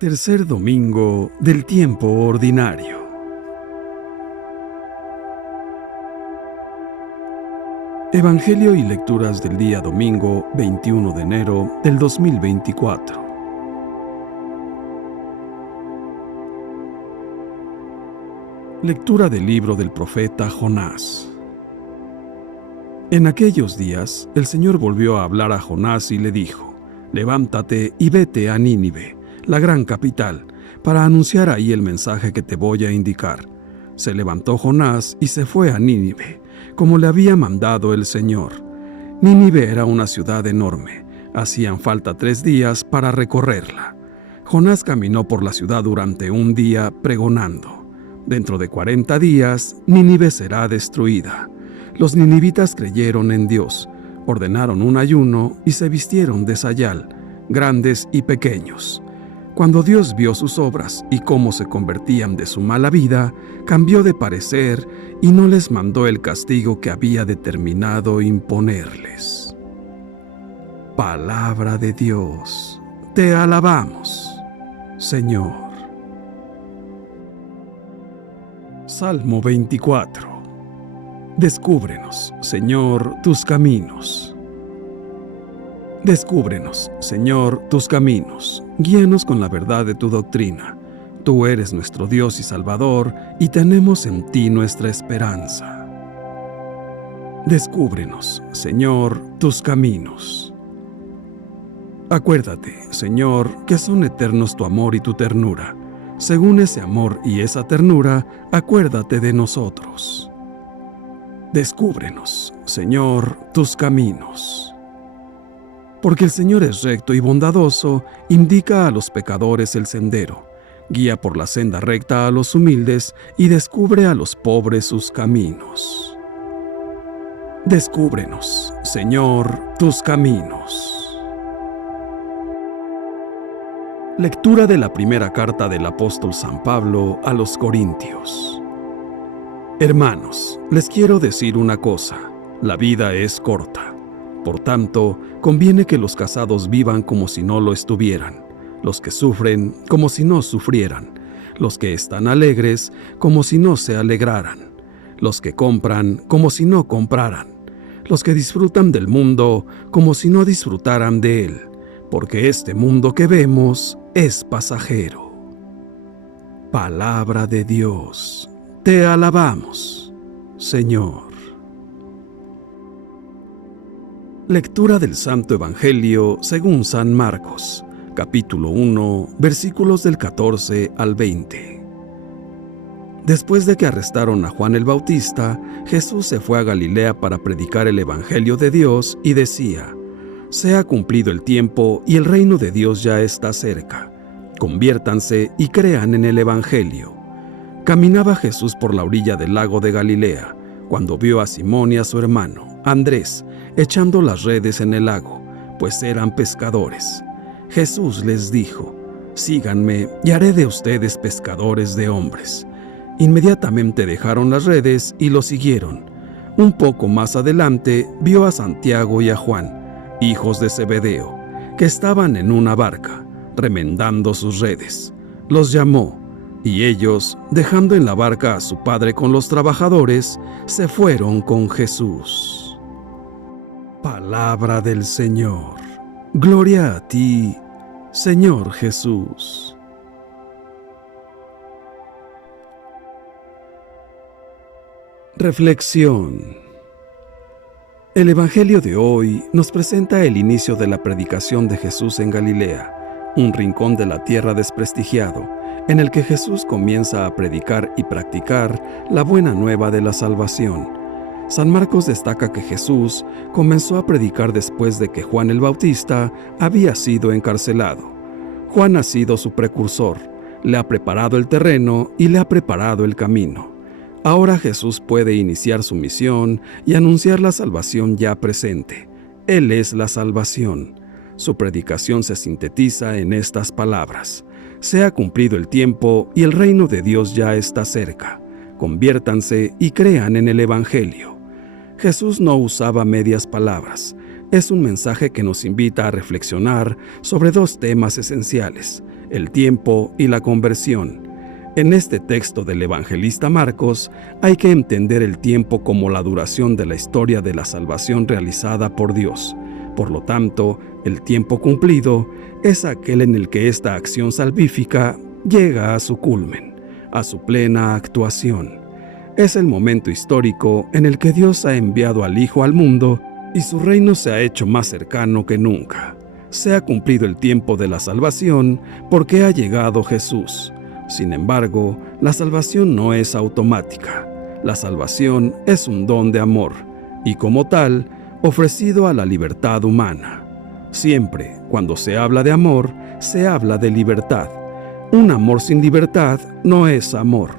Tercer domingo del tiempo ordinario. Evangelio y lecturas del día domingo 21 de enero del 2024. Lectura del libro del profeta Jonás. En aquellos días, el Señor volvió a hablar a Jonás y le dijo: «Levántate y vete a Nínive, la gran capital, para anunciar ahí el mensaje que te voy a indicar». Se levantó Jonás y se fue a Nínive, como le había mandado el Señor. Nínive era una ciudad enorme. Hacían falta 3 días para recorrerla. Jonás caminó por la ciudad durante un día pregonando: «Dentro de 40 días, Nínive será destruida». Los ninivitas creyeron en Dios, ordenaron un ayuno y se vistieron de sayal, grandes y pequeños. Cuando Dios vio sus obras y cómo se convertían de su mala vida, cambió de parecer y no les mandó el castigo que había determinado imponerles. Palabra de Dios. Te alabamos, Señor. Salmo 24. Descúbrenos, Señor, tus caminos. Descúbrenos, Señor, tus caminos. Guíanos con la verdad de tu doctrina. Tú eres nuestro Dios y Salvador, y tenemos en ti nuestra esperanza. Descúbrenos, Señor, tus caminos. Acuérdate, Señor, que son eternos tu amor y tu ternura. Según ese amor y esa ternura, acuérdate de nosotros. Descúbrenos, Señor, tus caminos. Porque el Señor es recto y bondadoso, indica a los pecadores el sendero, guía por la senda recta a los humildes y descubre a los pobres sus caminos. Descúbrenos, Señor, tus caminos. Lectura de la primera carta del apóstol San Pablo a los Corintios. Hermanos, les quiero decir una cosa: la vida es corta. Por tanto, conviene que los casados vivan como si no lo estuvieran, los que sufren como si no sufrieran, los que están alegres como si no se alegraran, los que compran como si no compraran, los que disfrutan del mundo como si no disfrutaran de él, porque este mundo que vemos es pasajero. Palabra de Dios. Te alabamos, Señor. Lectura del Santo Evangelio según San Marcos, capítulo 1, versículos del 14 al 20. Después de que arrestaron a Juan el Bautista, Jesús se fue a Galilea para predicar el Evangelio de Dios y decía: «Se ha cumplido el tiempo y el reino de Dios ya está cerca. Conviértanse y crean en el Evangelio». Caminaba Jesús por la orilla del lago de Galilea, cuando vio a Simón y a su hermano, Andrés, echando las redes en el lago, pues eran pescadores. Jesús les dijo: «Síganme y haré de ustedes pescadores de hombres». Inmediatamente dejaron las redes y lo siguieron. Un poco más adelante vio a Santiago y a Juan, hijos de Zebedeo, que estaban en una barca, remendando sus redes. Los llamó, y ellos, dejando en la barca a su padre con los trabajadores, se fueron con Jesús. Palabra del Señor. Gloria a ti, Señor Jesús. Reflexión. El Evangelio de hoy nos presenta el inicio de la predicación de Jesús en Galilea, un rincón de la tierra desprestigiado, en el que Jesús comienza a predicar y practicar la buena nueva de la salvación. San Marcos destaca que Jesús comenzó a predicar después de que Juan el Bautista había sido encarcelado. Juan ha sido su precursor, le ha preparado el terreno y le ha preparado el camino. Ahora Jesús puede iniciar su misión y anunciar la salvación ya presente. Él es la salvación. Su predicación se sintetiza en estas palabras: «Se ha cumplido el tiempo y el reino de Dios ya está cerca. Conviértanse y crean en el Evangelio». Jesús no usaba medias palabras. Es un mensaje que nos invita a reflexionar sobre 2 temas esenciales: el tiempo y la conversión. En este texto del evangelista Marcos hay que entender el tiempo como la duración de la historia de la salvación realizada por Dios. Por lo tanto, el tiempo cumplido es aquel en el que esta acción salvífica llega a su culmen, a su plena actuación. Es el momento histórico en el que Dios ha enviado al Hijo al mundo y su reino se ha hecho más cercano que nunca. Se ha cumplido el tiempo de la salvación porque ha llegado Jesús. Sin embargo, la salvación no es automática. La salvación es un don de amor y, como tal, ofrecido a la libertad humana. Siempre, cuando se habla de amor, se habla de libertad. Un amor sin libertad no es amor.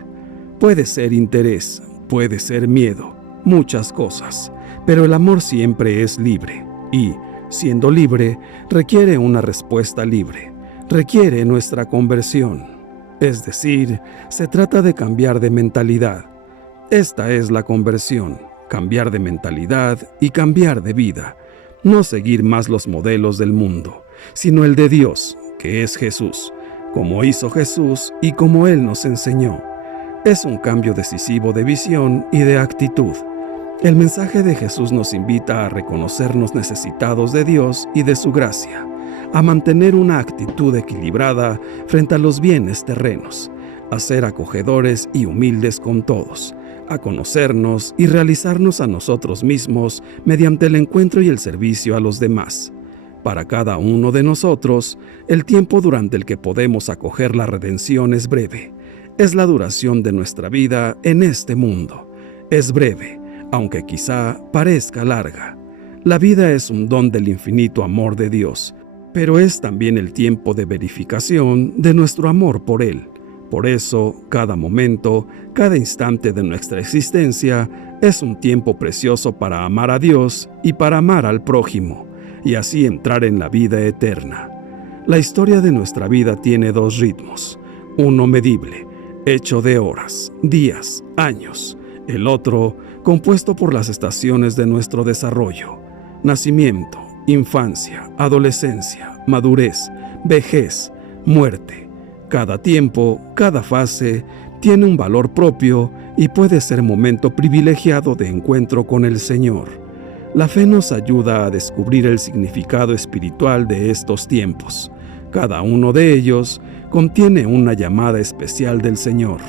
Puede ser interés, puede ser miedo, muchas cosas, pero el amor siempre es libre y, siendo libre, requiere una respuesta libre, requiere nuestra conversión. Es decir, se trata de cambiar de mentalidad. Esta es la conversión, cambiar de mentalidad y cambiar de vida. No seguir más los modelos del mundo, sino el de Dios, que es Jesús, como hizo Jesús y como Él nos enseñó. Es un cambio decisivo de visión y de actitud. El mensaje de Jesús nos invita a reconocernos necesitados de Dios y de su gracia, a mantener una actitud equilibrada frente a los bienes terrenos, a ser acogedores y humildes con todos, a conocernos y realizarnos a nosotros mismos mediante el encuentro y el servicio a los demás. Para cada uno de nosotros, el tiempo durante el que podemos acoger la redención es breve. Es la duración de nuestra vida en este mundo. Es breve, aunque quizá parezca larga. La vida es un don del infinito amor de Dios, pero es también el tiempo de verificación de nuestro amor por Él. Por eso, cada momento, cada instante de nuestra existencia es un tiempo precioso para amar a Dios y para amar al prójimo, y así entrar en la vida eterna. La historia de nuestra vida tiene dos ritmos: uno medible, hecho de horas, días, años; el otro, compuesto por las estaciones de nuestro desarrollo: nacimiento, infancia, adolescencia, madurez, vejez, muerte. Cada tiempo, cada fase, tiene un valor propio y puede ser momento privilegiado de encuentro con el Señor. La fe nos ayuda a descubrir el significado espiritual de estos tiempos. Cada uno de ellos contiene una llamada especial del Señor,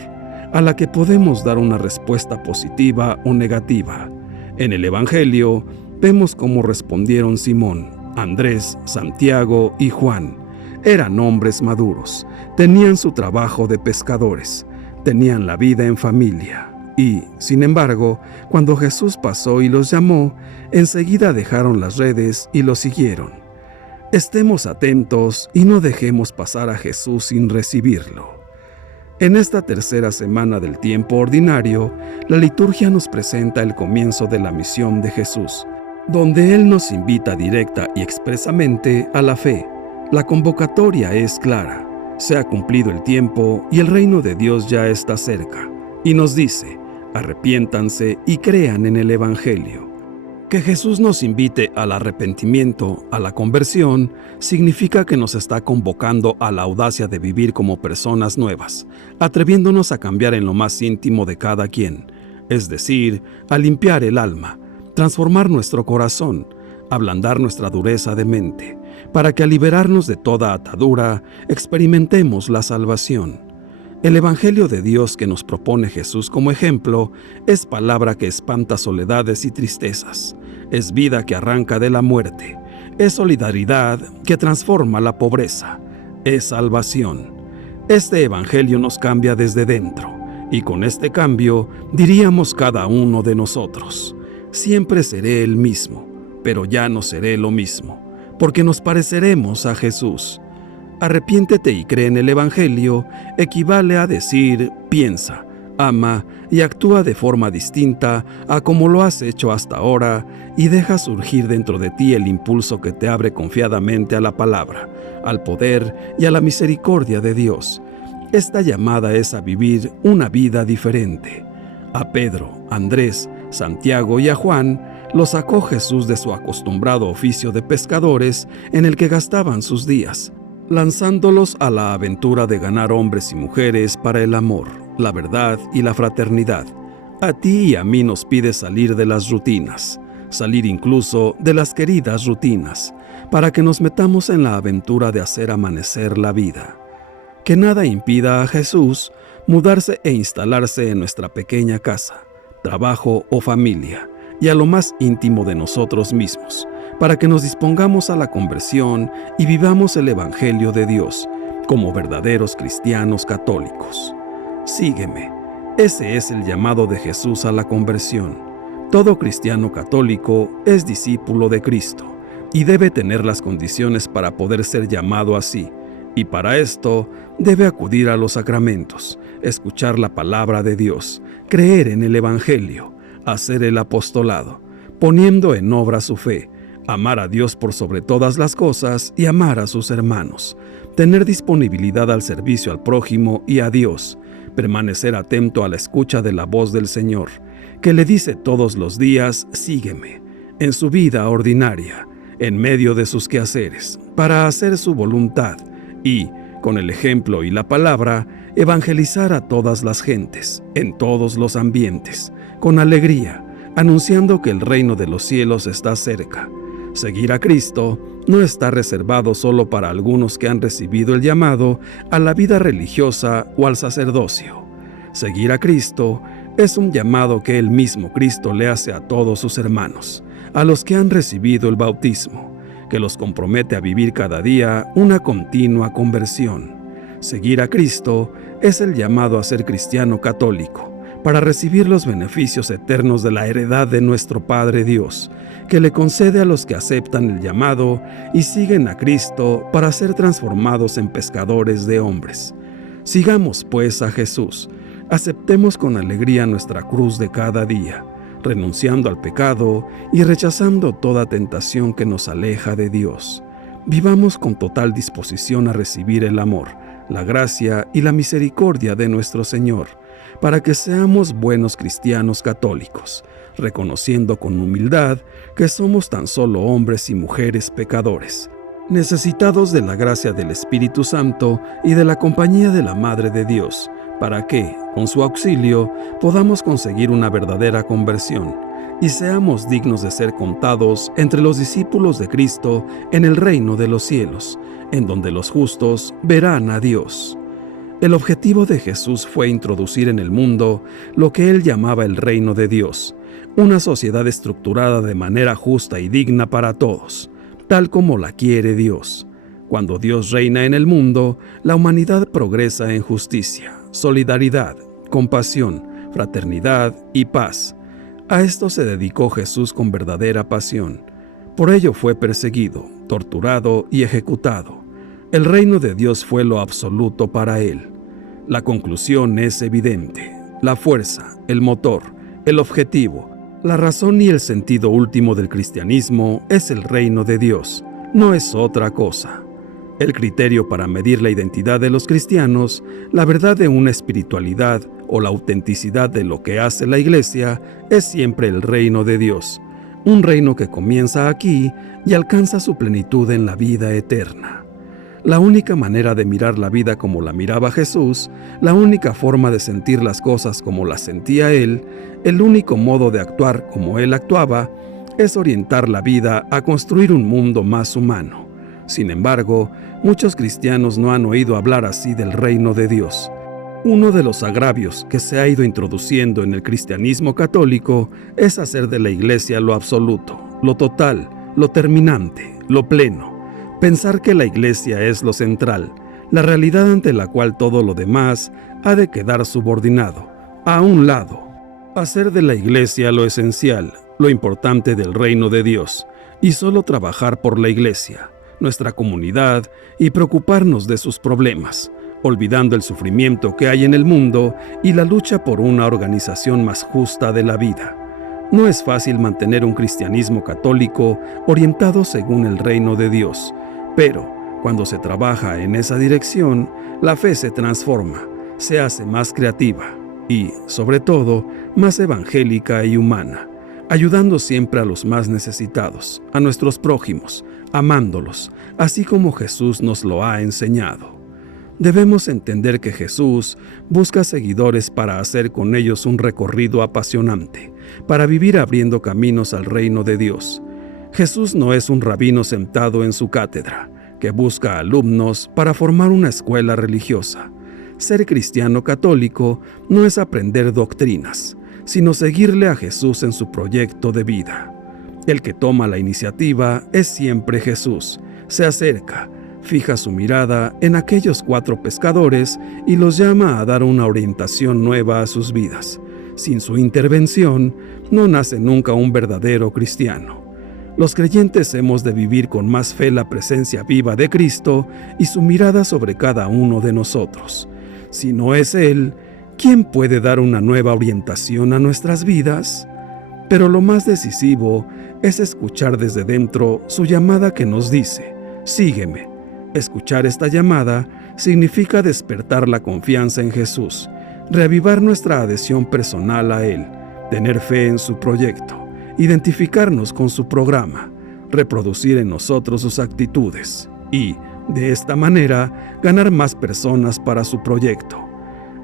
a la que podemos dar una respuesta positiva o negativa. En el Evangelio, vemos cómo respondieron Simón, Andrés, Santiago y Juan. Eran hombres maduros, tenían su trabajo de pescadores, tenían la vida en familia y, sin embargo, cuando Jesús pasó y los llamó, enseguida dejaron las redes y lo siguieron. Estemos atentos y no dejemos pasar a Jesús sin recibirlo. En esta tercera semana del tiempo ordinario, la liturgia nos presenta el comienzo de la misión de Jesús, donde Él nos invita directa y expresamente a la fe. La convocatoria es clara: se ha cumplido el tiempo y el reino de Dios ya está cerca, y nos dice: arrepiéntanse y crean en el Evangelio. Que Jesús nos invite al arrepentimiento, a la conversión, significa que nos está convocando a la audacia de vivir como personas nuevas, atreviéndonos a cambiar en lo más íntimo de cada quien, es decir, a limpiar el alma, transformar nuestro corazón, ablandar nuestra dureza de mente, para que al liberarnos de toda atadura, experimentemos la salvación. El Evangelio de Dios que nos propone Jesús como ejemplo es palabra que espanta soledades y tristezas, es vida que arranca de la muerte, es solidaridad que transforma la pobreza, es salvación. Este Evangelio nos cambia desde dentro, y con este cambio diríamos cada uno de nosotros: siempre seré el mismo, pero ya no seré lo mismo, porque nos pareceremos a Jesús. Arrepiéntete y cree en el Evangelio equivale a decir: piensa, ama y actúa de forma distinta a como lo has hecho hasta ahora, y deja surgir dentro de ti el impulso que te abre confiadamente a la palabra, al poder y a la misericordia de Dios. Esta llamada es a vivir una vida diferente. A Pedro, Andrés, Santiago y a Juan los sacó Jesús de su acostumbrado oficio de pescadores en el que gastaban sus días. lanzándolos a la aventura de ganar hombres y mujeres para el amor, la verdad y la fraternidad. A ti y a mí nos pide salir de las rutinas, salir incluso de las queridas rutinas, para que nos metamos en la aventura de hacer amanecer la vida. Que nada impida a Jesús mudarse e instalarse en nuestra pequeña casa, trabajo o familia, y a lo más íntimo de nosotros mismos, para que nos dispongamos a la conversión y vivamos el Evangelio de Dios como verdaderos cristianos católicos. Sígueme. Ese es el llamado de Jesús a la conversión. Todo cristiano católico es discípulo de Cristo y debe tener las condiciones para poder ser llamado así, y para esto debe acudir a los sacramentos, escuchar la palabra de Dios, creer en el Evangelio, hacer el apostolado, poniendo en obra su fe, amar a Dios por sobre todas las cosas y amar a sus hermanos, tener disponibilidad al servicio al prójimo y a Dios, permanecer atento a la escucha de la voz del Señor, que le dice todos los días, sígueme, en su vida ordinaria, en medio de sus quehaceres, para hacer su voluntad y, con el ejemplo y la palabra, evangelizar a todas las gentes, en todos los ambientes, con alegría, anunciando que el reino de los cielos está cerca. Seguir a Cristo no está reservado solo para algunos que han recibido el llamado a la vida religiosa o al sacerdocio. Seguir a Cristo es un llamado que el mismo Cristo le hace a todos sus hermanos, a los que han recibido el bautismo, que los compromete a vivir cada día una continua conversión. Seguir a Cristo es el llamado a ser cristiano católico, para recibir los beneficios eternos de la heredad de nuestro Padre Dios, que le concede a los que aceptan el llamado y siguen a Cristo para ser transformados en pescadores de hombres. Sigamos pues a Jesús, aceptemos con alegría nuestra cruz de cada día, renunciando al pecado y rechazando toda tentación que nos aleja de Dios. Vivamos con total disposición a recibir el amor, la gracia y la misericordia de nuestro Señor, para que seamos buenos cristianos católicos, reconociendo con humildad que somos tan solo hombres y mujeres pecadores, necesitados de la gracia del Espíritu Santo y de la compañía de la Madre de Dios, para que, con su auxilio, podamos conseguir una verdadera conversión y seamos dignos de ser contados entre los discípulos de Cristo en el reino de los cielos, en donde los justos verán a Dios. El objetivo de Jesús fue introducir en el mundo lo que él llamaba el reino de Dios, una sociedad estructurada de manera justa y digna para todos, tal como la quiere Dios. Cuando Dios reina en el mundo, la humanidad progresa en justicia, solidaridad, compasión, fraternidad y paz. A esto se dedicó Jesús con verdadera pasión. Por ello fue perseguido, torturado y ejecutado. El reino de Dios fue lo absoluto para él. La conclusión es evidente. La fuerza, el motor, el objetivo, la razón y el sentido último del cristianismo es el reino de Dios, no es otra cosa. El criterio para medir la identidad de los cristianos, la verdad de una espiritualidad o la autenticidad de lo que hace la Iglesia es siempre el reino de Dios, un reino que comienza aquí y alcanza su plenitud en la vida eterna. La única manera de mirar la vida como la miraba Jesús, la única forma de sentir las cosas como las sentía Él, el único modo de actuar como Él actuaba, es orientar la vida a construir un mundo más humano. Sin embargo, muchos cristianos no han oído hablar así del reino de Dios. Uno de los agravios que se ha ido introduciendo en el cristianismo católico es hacer de la Iglesia lo absoluto, lo total, lo terminante, lo pleno. Pensar que la Iglesia es lo central, la realidad ante la cual todo lo demás ha de quedar subordinado, a un lado. Hacer de la Iglesia lo esencial, lo importante del reino de Dios, y solo trabajar por la Iglesia, nuestra comunidad, y preocuparnos de sus problemas, olvidando el sufrimiento que hay en el mundo y la lucha por una organización más justa de la vida. No es fácil mantener un cristianismo católico orientado según el reino de Dios, pero cuando se trabaja en esa dirección, la fe se transforma, se hace más creativa y, sobre todo, más evangélica y humana. ayudando siempre a los más necesitados, a nuestros prójimos, amándolos, así como Jesús nos lo ha enseñado. Debemos entender que Jesús busca seguidores para hacer con ellos un recorrido apasionante, para vivir abriendo caminos al reino de Dios. Jesús no es un rabino sentado en su cátedra, que busca alumnos para formar una escuela religiosa. Ser cristiano católico no es aprender doctrinas, sino seguirle a Jesús en su proyecto de vida. El que toma la iniciativa es siempre Jesús. Se acerca, fija su mirada en aquellos 4 pescadores y los llama a dar una orientación nueva a sus vidas. Sin su intervención, no nace nunca un verdadero cristiano. Los creyentes hemos de vivir con más fe la presencia viva de Cristo y su mirada sobre cada uno de nosotros. Si no es Él, ¿quién puede dar una nueva orientación a nuestras vidas? Pero lo más decisivo es escuchar desde dentro su llamada que nos dice: sígueme. Escuchar esta llamada significa despertar la confianza en Jesús, reavivar nuestra adhesión personal a Él, tener fe en su proyecto, identificarnos con su programa, reproducir en nosotros sus actitudes y, de esta manera, ganar más personas para su proyecto.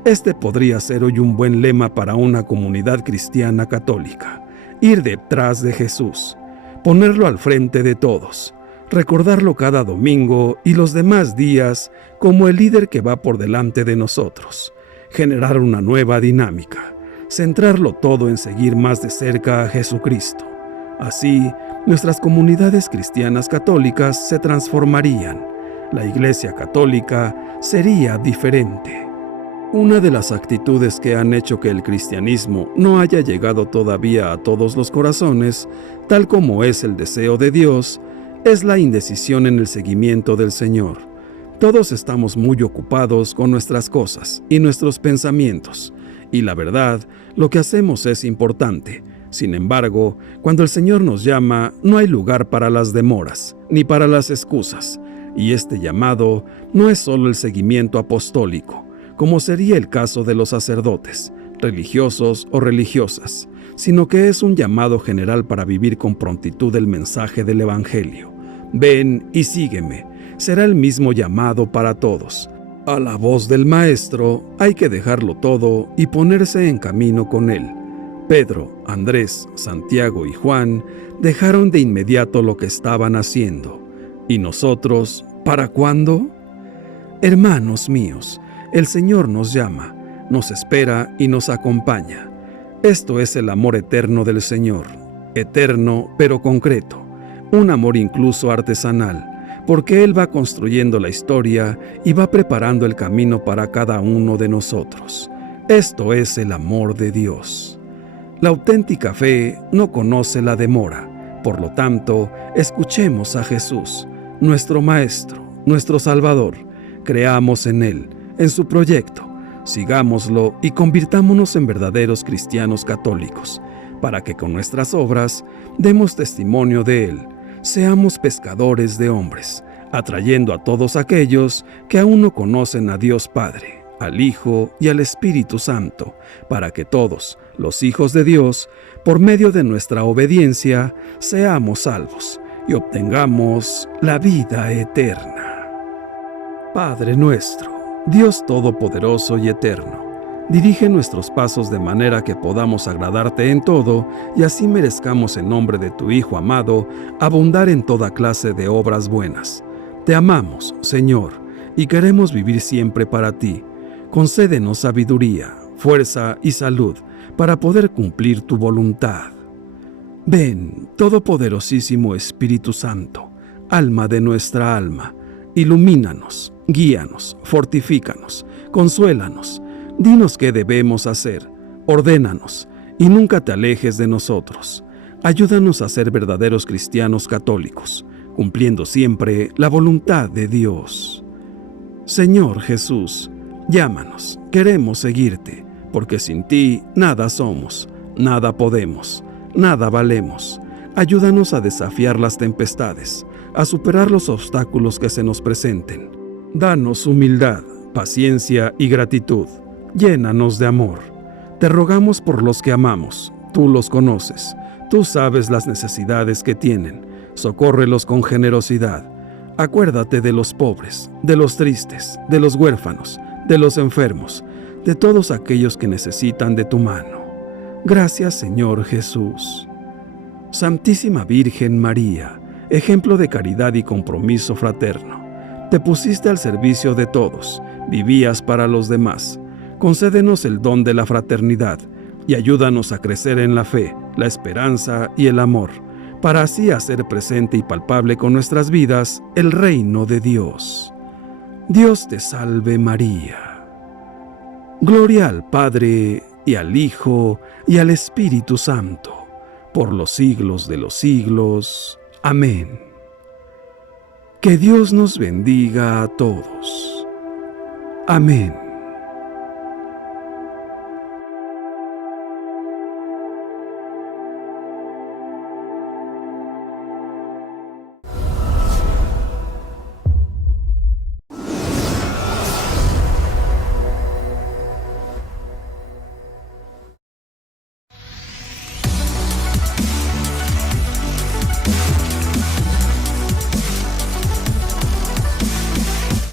Este podría ser hoy un buen lema para una comunidad cristiana católica: ir detrás de Jesús, ponerlo al frente de todos, recordarlo cada domingo y los demás días como el líder que va por delante de nosotros, generar una nueva dinámica, centrarlo todo en seguir más de cerca a Jesucristo. Así, nuestras comunidades cristianas católicas se transformarían. La Iglesia Católica sería diferente. Una de las actitudes que han hecho que el cristianismo no haya llegado todavía a todos los corazones, tal como es el deseo de Dios, es la indecisión en el seguimiento del Señor. Todos estamos muy ocupados con nuestras cosas y nuestros pensamientos, y la verdad, lo que hacemos es importante. Sin embargo, cuando el Señor nos llama, no hay lugar para las demoras, ni para las excusas, y este llamado no es solo el seguimiento apostólico, como sería el caso de los sacerdotes, religiosos o religiosas, sino que es un llamado general para vivir con prontitud el mensaje del Evangelio. Ven y sígueme, será el mismo llamado para todos. A la voz del Maestro hay que dejarlo todo y ponerse en camino con Él. Pedro, Andrés, Santiago y Juan dejaron de inmediato lo que estaban haciendo. ¿Y nosotros, para cuándo? Hermanos míos, el Señor nos llama, nos espera y nos acompaña. Esto es el amor eterno del Señor, eterno pero concreto, un amor incluso artesanal, porque Él va construyendo la historia y va preparando el camino para cada uno de nosotros. Esto es el amor de Dios. La auténtica fe no conoce la demora, por lo tanto, escuchemos a Jesús, nuestro Maestro, nuestro Salvador, creamos en Él, en su proyecto, sigámoslo y convirtámonos en verdaderos cristianos católicos, para que con nuestras obras demos testimonio de Él, seamos pescadores de hombres, atrayendo a todos aquellos que aún no conocen a Dios Padre, al Hijo y al Espíritu Santo, para que todos, los hijos de Dios, por medio de nuestra obediencia, seamos salvos y obtengamos la vida eterna. Padre nuestro, Dios Todopoderoso y Eterno, dirige nuestros pasos de manera que podamos agradarte en todo y así merezcamos en nombre de tu Hijo amado abundar en toda clase de obras buenas. Te amamos, Señor, y queremos vivir siempre para ti. Concédenos sabiduría, fuerza y salud para poder cumplir tu voluntad. Ven, Todopoderosísimo Espíritu Santo, alma de nuestra alma, ilumínanos, guíanos, fortifícanos, consuélanos, dinos qué debemos hacer, ordénanos y nunca te alejes de nosotros. Ayúdanos a ser verdaderos cristianos católicos, cumpliendo siempre la voluntad de Dios. Señor Jesús, llámanos, queremos seguirte, porque sin ti nada somos, nada podemos, nada valemos. Ayúdanos a desafiar las tempestades, a superar los obstáculos que se nos presenten. Danos humildad, paciencia y gratitud. Llénanos de amor. Te rogamos por los que amamos, tú los conoces. Tú sabes las necesidades que tienen. Socórrelos con generosidad. Acuérdate de los pobres, de los tristes, de los huérfanos, de los enfermos, de todos aquellos que necesitan de tu mano. Gracias, Señor Jesús. Santísima Virgen María, ejemplo de caridad y compromiso fraterno, te pusiste al servicio de todos, vivías para los demás. Concédenos el don de la fraternidad y ayúdanos a crecer en la fe, la esperanza y el amor, para así hacer presente y palpable con nuestras vidas el reino de Dios. Dios te salve María. Gloria al Padre, y al Hijo, y al Espíritu Santo, por los siglos de los siglos. Amén. Que Dios nos bendiga a todos. Amén.